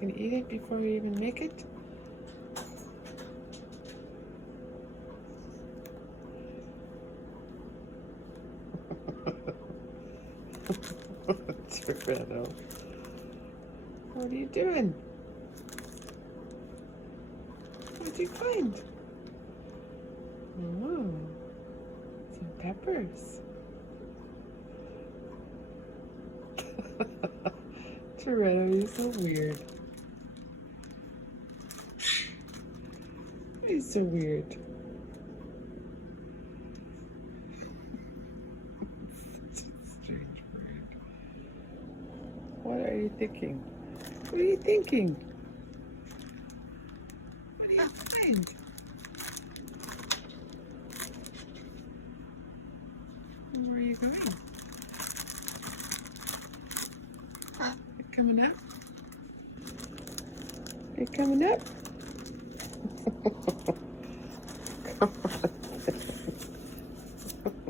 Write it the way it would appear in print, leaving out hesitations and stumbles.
can eat it before you even make it? Geppetto. What are you doing? What'd you find? Oh, some peppers. Geppetto, you're so weird. He's so weird. Such a strange bird. What are you thinking? What are you thinking? What do you find? Where are you going? You coming up? You coming up? Come on.